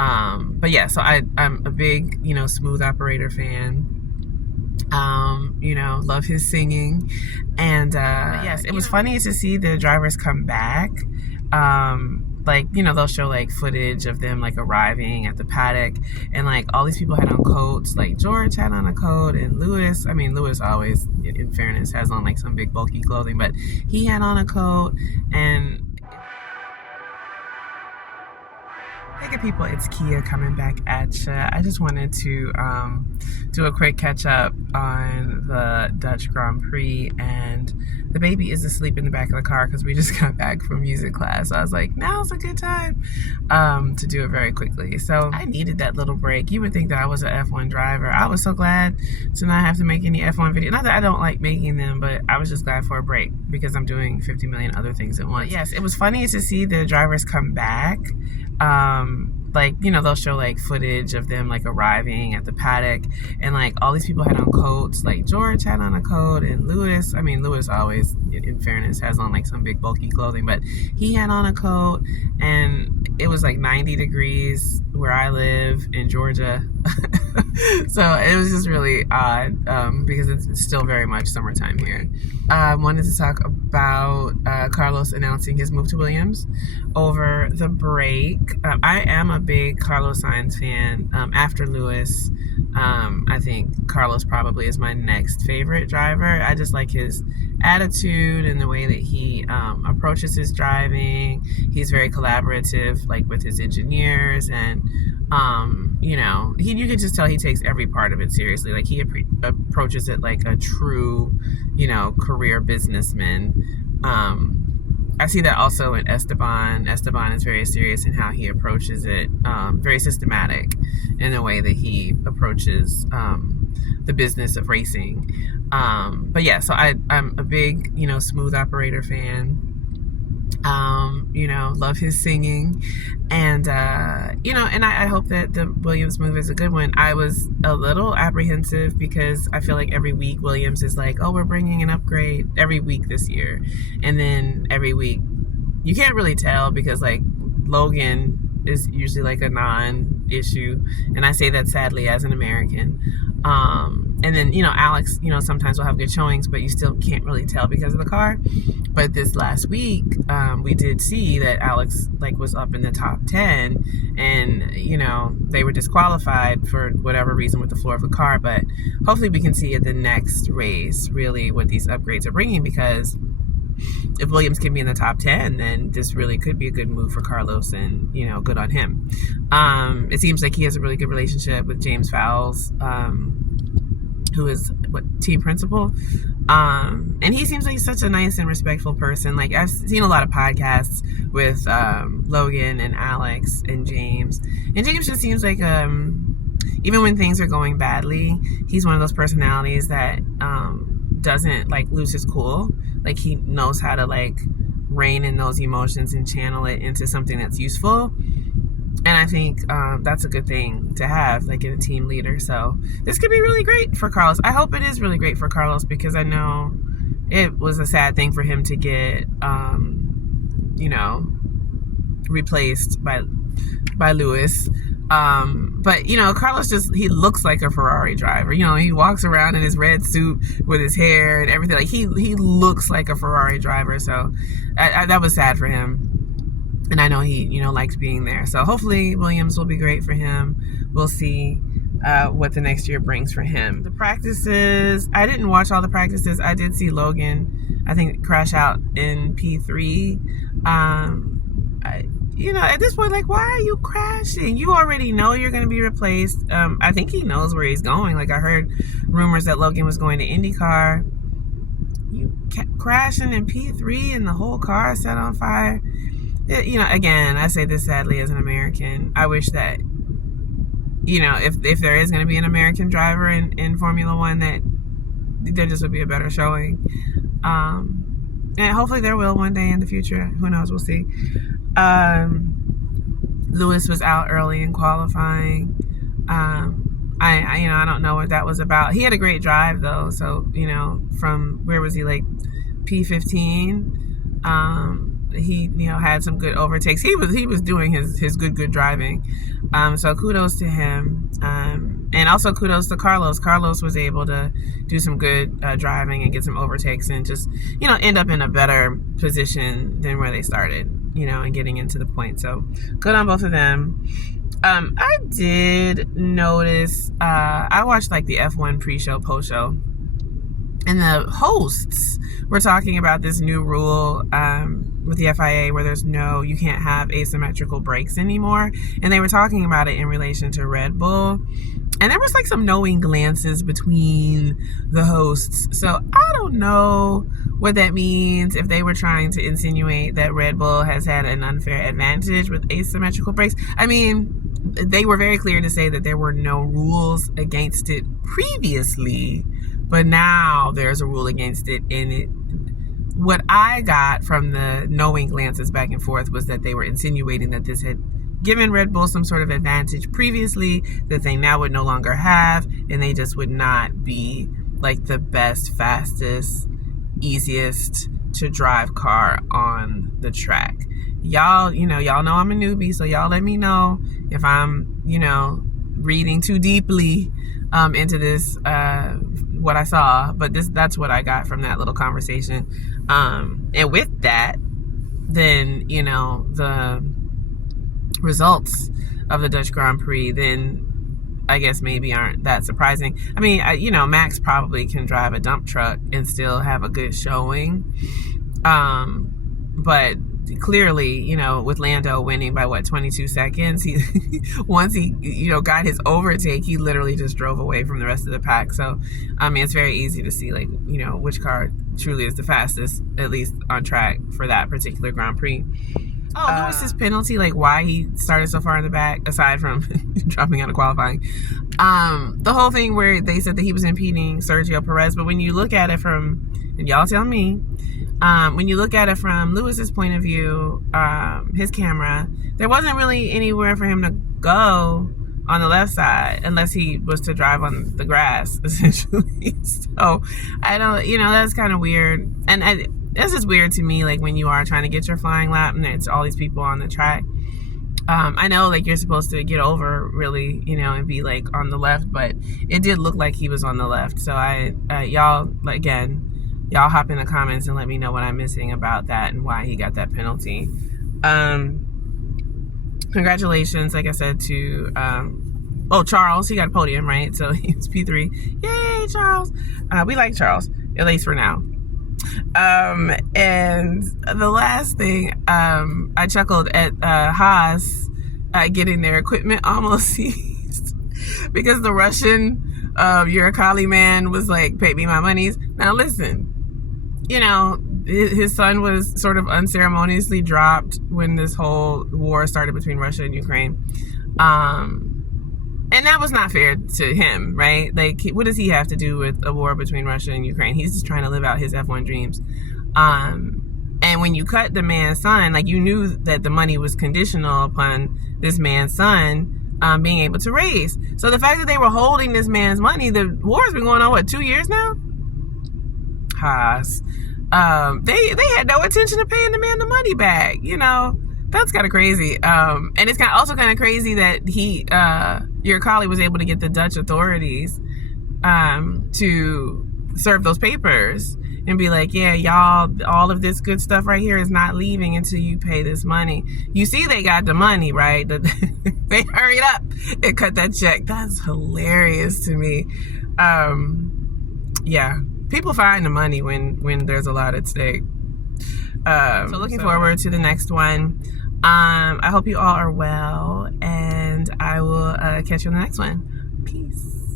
But yeah, so I'm a big, Smooth Operator fan. Love his singing. And yes, it was funny to see the drivers come back. They'll show like footage of them like arriving at the paddock, and like all these people had on coats. Like George had on a coat, and Lewis always, in fairness, has on like some big bulky clothing, but he had on a coat. And hey good people, it's Kia coming back at ya. I just wanted to do a quick catch up on the Dutch Grand Prix, and the baby is asleep in the back of the car because we just got back from music class. So I was like, now's a good time to do it very quickly. So I needed that little break. You would think that I was an F1 driver. I was so glad to not have to make any F1 videos. Not that I don't like making them, but I was just glad for a break because I'm doing 50 million other things at once. Yes, it was funny to see the drivers come back. They'll show like footage of them like arriving at the paddock, and like all these people had on coats. Like George had on a coat, and Lewis always, in fairness, has on like some big bulky clothing, but he had on a coat. And it was like 90 degrees where I live in Georgia. So it was just really odd because it's still very much summertime here. I wanted to talk about Carlos announcing his move to Williams over the break. I am a big Carlos Sainz fan. After Lewis, I think Carlos probably is my next favorite driver. I just like his attitude and the way that he approaches his driving. He's very collaborative, like with his engineers, and you can just tell he takes every part of it seriously. Like he approaches it like a true, career businessman. I see that also in Esteban. Esteban is very serious in how he approaches it, very systematic in the way that he approaches the business of racing. But yeah, so I'm a big, Smooth Operator fan. Love his singing, and I hope that the Williams move is a good one. I was a little apprehensive because I feel like every week Williams is like, oh, we're bringing an upgrade every week this year, and then every week you can't really tell because like Logan is usually like a non-issue, and I say that sadly as an American. And then Alex, sometimes will have good showings, but you still can't really tell because of the car. But this last week, we did see that Alex was up in the top 10, and they were disqualified for whatever reason with the floor of the car. But hopefully we can see at the next race really what these upgrades are bringing, because if Williams can be in the top 10, then this really could be a good move for Carlos, and good on him. It seems like he has a really good relationship with James Fowles, who is team principal, and he seems like such a nice and respectful person. Like I've seen a lot of podcasts with Logan and Alex and James just seems like even when things are going badly, he's one of those personalities that doesn't lose his cool. Like he knows how to rein in those emotions and channel it into something that's useful. And I think that's a good thing to have, in a team leader. So this could be really great for Carlos. I hope it is really great for Carlos, because I know it was a sad thing for him to get, replaced by Lewis. But Carlos he looks like a Ferrari driver. He walks around in his red suit with his hair and everything. Like he looks like a Ferrari driver. So that was sad for him. And I know he, likes being there. So hopefully Williams will be great for him. We'll see what the next year brings for him. The practices, I didn't watch all the practices. I did see Logan, I think, crash out in P3. At this point, why are you crashing? You already know you're going to be replaced. I think he knows where he's going. I heard rumors that Logan was going to IndyCar. You kept crashing in P3 and the whole car set on fire. Again, I say this sadly as an American. I wish that, if there is going to be an American driver in Formula One, that there just would be a better showing. And hopefully there will one day in the future. Who knows? We'll see. Lewis was out early in qualifying. I don't know what that was about. He had a great drive though. So, from where was he, P15? he had some good overtakes. He was doing his good driving. So kudos to him. And also kudos to Carlos. Carlos was able to do some good driving and get some overtakes and just, end up in a better position than where they started, and getting into the point. So good on both of them. I did notice, I watched like the F1 pre-show, post-show, and the hosts were talking about this new rule with the FIA where you can't have asymmetrical brakes anymore. And they were talking about it in relation to Red Bull. And there was like some knowing glances between the hosts. So I don't know what that means, if they were trying to insinuate that Red Bull has had an unfair advantage with asymmetrical brakes. I mean, they were very clear to say that there were no rules against it previously, but now there's a rule against it. And what I got from the knowing glances back and forth was that they were insinuating that this had given Red Bull some sort of advantage previously that they now would no longer have, and they just would not be like the best, fastest, easiest to drive car on the track. Y'all know I'm a newbie, so y'all let me know if I'm, reading too deeply into this, what I saw. But that's what I got from that little conversation. And with that, then, the results of the Dutch Grand Prix, then I guess maybe aren't that surprising. I mean, Max probably can drive a dump truck and still have a good showing. But clearly, with Lando winning by 22 seconds, once he got his overtake, he literally just drove away from the rest of the pack. So, I mean, it's very easy to see, which car truly is the fastest, at least on track for that particular Grand Prix. Oh, Lewis's penalty, why he started so far in the back, aside from dropping out of qualifying. The whole thing where they said that he was impeding Sergio Perez, but when you look at it from, and y'all tell me, when you look at it from Lewis's point of view, his camera, there wasn't really anywhere for him to go on the left side unless he was to drive on the grass, essentially. So, I don't, that's kind of weird. And this is weird to me, when you are trying to get your flying lap and it's all these people on the track. I know, you're supposed to get over, really, and be, on the left, but it did look like he was on the left. So, y'all, y'all hop in the comments and let me know what I'm missing about that and why he got that penalty. Congratulations, like I said, to Charles. He got a podium, right? So he was P3. Yay, Charles. We like Charles, at least for now. And the last thing, I chuckled at Haas getting their equipment almost seized because the Russian Urakali man was like, pay me my monies. Now listen, his son was sort of unceremoniously dropped when this whole war started between Russia and Ukraine. And that was not fair to him, right? What does he have to do with a war between Russia and Ukraine? He's just trying to live out his F1 dreams. And when you cut the man's son, you knew that the money was conditional upon this man's son being able to race. So the fact that they were holding this man's money, the war's been going on, 2 years now? Haas. They had no intention of paying the man the money back, That's kind of crazy. And it's also kind of crazy that Urakali was able to get the Dutch authorities to serve those papers and be like, yeah, y'all, all of this good stuff right here is not leaving until you pay this money. You see they got the money, right? They hurried up and cut that check. That's hilarious to me. Yeah, people find the money when there's a lot at stake. So looking forward to the next one. I hope you all are well, and I will catch you on the next one. Peace.